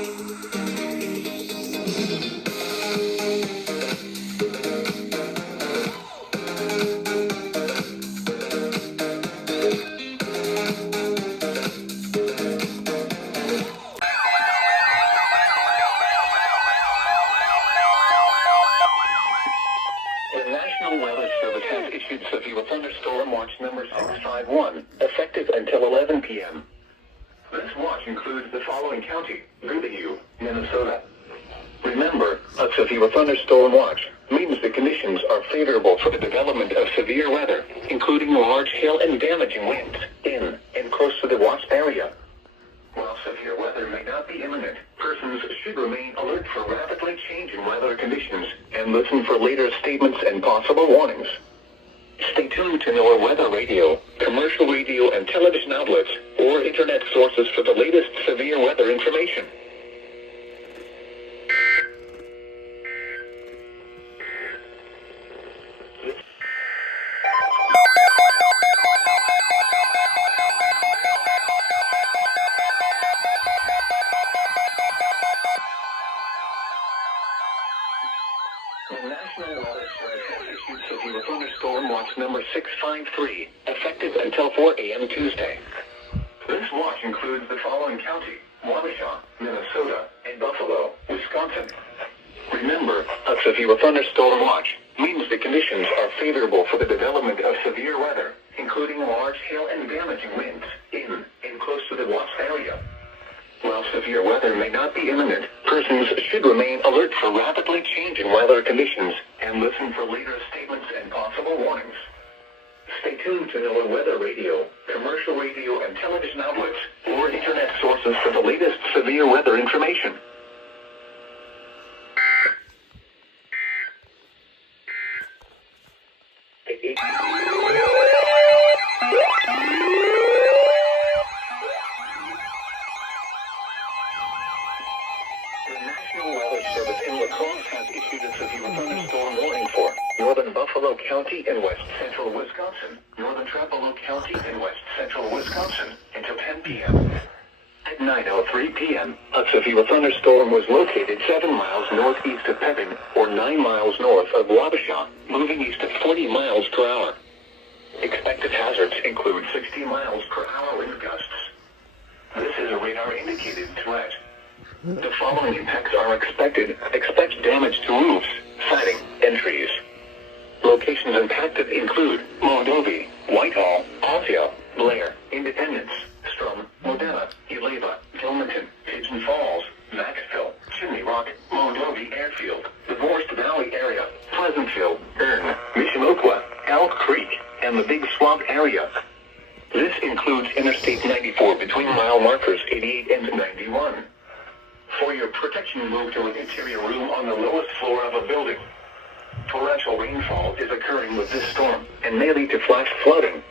National Weather Service has issued severe thunderstorm watch number 651, effective until 11 p.m. This watch includes the following county: Goodhue, Minnesota. Remember, a severe thunderstorm watch means the conditions are favorable for the development of severe weather, including large hail and damaging winds in and close to the watch area. While severe weather may not be imminent, persons should remain alert for rapidly changing weather conditions and listen for later statements and possible warnings. Stay tuned to NOAA Weather Radio, commercial radio and television outlets, or internet sources for the latest severe weather information. The National Weather Service has issued severe thunderstorm watch number 653, effective until 4 a.m. Tuesday. This watch includes the following county: Wabasha, Minnesota, and Buffalo, Wisconsin. Remember, a severe thunderstorm watch means the conditions are favorable for the development of severe weather, including large hail and damaging winds in and close to the watch area. While severe weather may not be imminent, persons should remain alert for rapidly changing weather conditions and listen for later statements and possible warnings. Stay tuned to NOAA Weather Radio, commercial radio and television outlets, or internet sources for the latest severe weather information. The National Weather Service in La Crosse has issued a severe thunderstorm warning for northern Buffalo County and west central Wisconsin, northern Trapelo County and west central Wisconsin until 10 p.m. At 9:03 p.m., a severe thunderstorm was located 7 miles northeast of Pepin, or 9 miles north of Wabasha, moving east at 40 miles per hour. Expected hazards include 60 miles per hour wind gusts. This is a radar-indicated threat. The following impacts are expected. Expect damage to roofs, siding, and trees. Locations impacted include Mondovi, Whitehall, Osseo, Blair, Independence, Strum, Modena, Eleva, Gilmanton, Pigeon Falls, Maxville, Chimney Rock, Mondovi Airfield, the Forest Valley area, Pleasantville, Ern, Mishimoqua, Elk Creek, and the Big Swamp area. This includes Interstate 94 between mile markers 88 and 91. For your protection, move to an interior room on the lowest floor of a building. Torrential rainfall is occurring with this storm and may lead to flash flooding.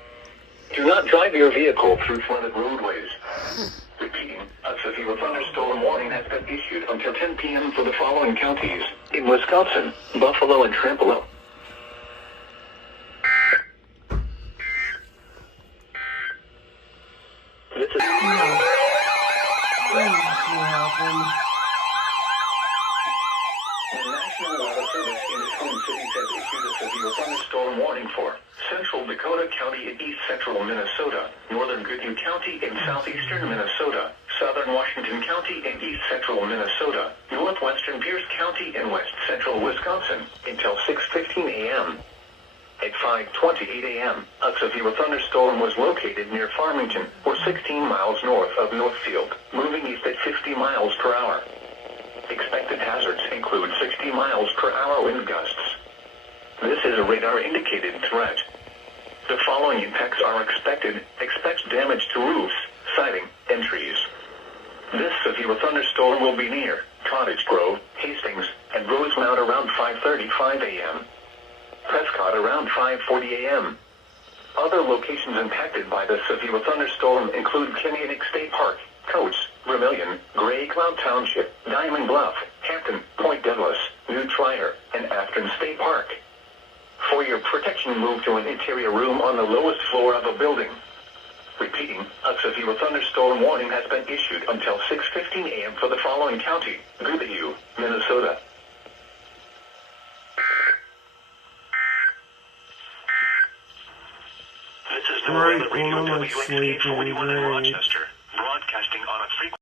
Do not drive your vehicle through flooded roadways. Repeating, a severe thunderstorm warning has been issued until 10 p.m. for the following counties in Wisconsin: Buffalo and Trapelo. This is... The National Weather Service in the Twin Cities has issued a severe thunderstorm warning for central Dakota County and east central Minnesota, northern Goodhue County and southeastern Minnesota, southern Washington County and east central Minnesota, northwestern Pierce County and west central Wisconsin until 6:15 a.m. At 5:28 a.m., a severe thunderstorm was located near Farmington, or 16 miles north of Northfield, moving east at 50 miles per hour. Expected hazards include 60 miles per hour wind gusts. This is a radar-indicated threat. The following impacts are expected. Expect damage to roofs, siding, and trees. This severe thunderstorm will be near Cottage Grove, Hastings, and Rosemount around 5:35 a.m. Prescott around 5:40 a.m. Other locations impacted by the severe thunderstorm include Kinnionic State Park, Coates, Vermilion, Gray Cloud Township, Diamond Bluff, Hampton, Point Douglas, New Trier, and Afton State Park. For your protection, move to an interior room on the lowest floor of a building. Repeating, a severe thunderstorm warning has been issued until 6:15 a.m. for the following county: Goodhue, Minnesota. This is the Alright, Radio well, I'm WXA 41 in sleeping. Rochester, broadcasting on